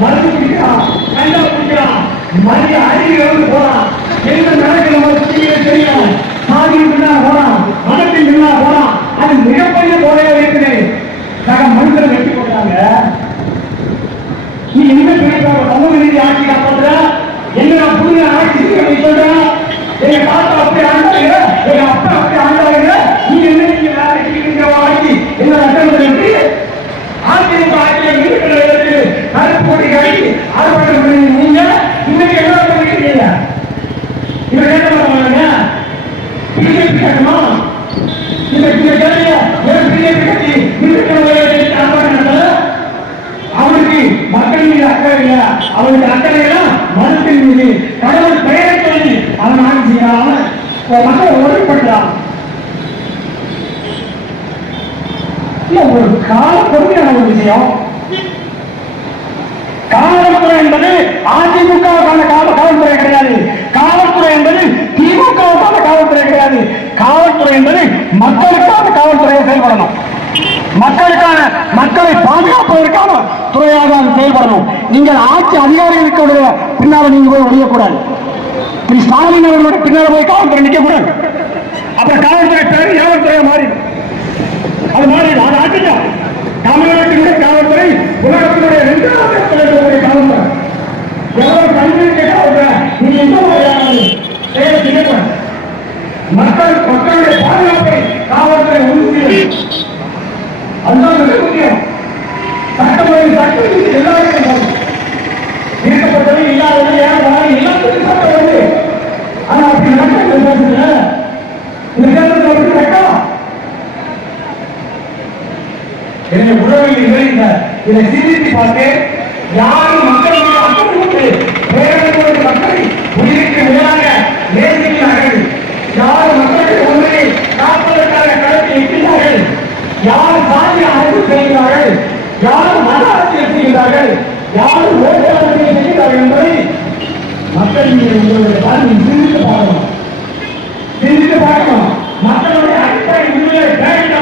மருந்து குடிக்கிறான் கண்டா குடிக்கிறான் மனித அறிவு போறான் என்ன நடக்கிற மாதிரி தெரியும் சாதி பின்னா போறான் மனத்தின் பின்னா போறான் அது மிகப்பெரிய போதையா இருக்குது சக மனுஷனை வெட்டி போட்டாங்க நீ என்ன பேசுற சமூக நீதி ஆட்சி காப்பாத்துற என்ன புதிய ஆட்சி நீ சொல்ற எங்க தாத்தா அப்படி ஆண்டாங்க எங்க அப்பா அப்படி ஆண்டாங்க நீங்க என்ன நீங்க வேற இருக்கிற ஆட்சி என்ன அட்டை எப்படி அதிமுக ஆட்சியை இருக்கிற இடத்தில் கருப்பு கொடி காட்டி ஆர்ப்பாட்டம் பண்ணி நீங்க இன்னைக்கு என்ன பண்ணிருக்கீங்க இதை கேட்க மாட்டாங்க பிஜேபி இந்த இந்த கேள்விய ஏன் பிஜேபி கட்சி இருக்கிற அவனுக்கு மக்கள் மீது அக்கறை இல்ல அவனுக்கு அக்கறை இல்ல மீது கடவுள் பெயரை சொல்லி அவன் ஆட்சி செய்யறான் மக்கள் ஒருப்படுறான் ஒரு கால பொறுமையான ஒரு விஷயம் காவல்துறை என்பது அதிமுகவுக்கான காவல் காவல்துறை கிடையாது காவல்துறை என்பது திமுகவுக்கான காவல்துறை கிடையாது காவல்துறை என்பது மக்களுக்கான காவல்துறையை செயல்படணும் மக்களுக்கான மக்களை பாதுகாப்பதற்கான துறையாக அது செயல்படணும் நீங்கள் ஆட்சி அதிகாரிகளுக்கு பின்னால் நீங்க போய் ஒழியக்கூடாது திரு ஸ்டாலின் அவர்களுடைய பின்னால் போய் காவல்துறை நிற்க கூடாது அப்புறம் காவல்துறை பேர் காவல்துறையா மாறி அது மாறி அது ஆட்சிதான் தமிழ்நாட்டினுடைய காவல்துறை உலகத்தினுடைய இரண்டாவது இடத்துல இருக்கக்கூடிய காவல்துறை. எவ்வளவு கல்வி காவல்துறை நீ எந்த மாதிரியான மக்கள் மக்களுடைய பாதுகாப்பை காவல்துறை உறுதி செய்யும் அதுதான் மிக முக்கியம் சட்டமுறை சட்டம் எல்லாருக்கும் இருக்கப்பட்டவை இல்லாதவை ஏன் எல்லாத்துக்கும் சட்டம் வருது. ஆனா அப்படி நடக்கிறது பேசுங்க. இந்த அப்படி நடக்கலாம் என்னை உறவில் நிறைந்த இதை சிந்தித்து பார்த்து யாரும் மக்கள் மீது அக்கறை கொண்டு மக்களை உயிருக்கு மேலாக நேசிக்கிறார்கள் யார் மக்களுடைய உண்மையை காப்பதற்காக களத்தில் இருக்கிறார்கள் யார் செய்கிறார்கள். யார் மத அரசியல் செய்கிறார்கள். யார் ஓட்டு அரசியல் செய்கிறார்கள் என்பதை மக்கள் மீது உங்களுடைய பார்வை சிந்தித்து பார்க்கணும். சிந்தித்து பார்க்கணும். மக்களுடைய அடிப்படை உரிமையை பேரிட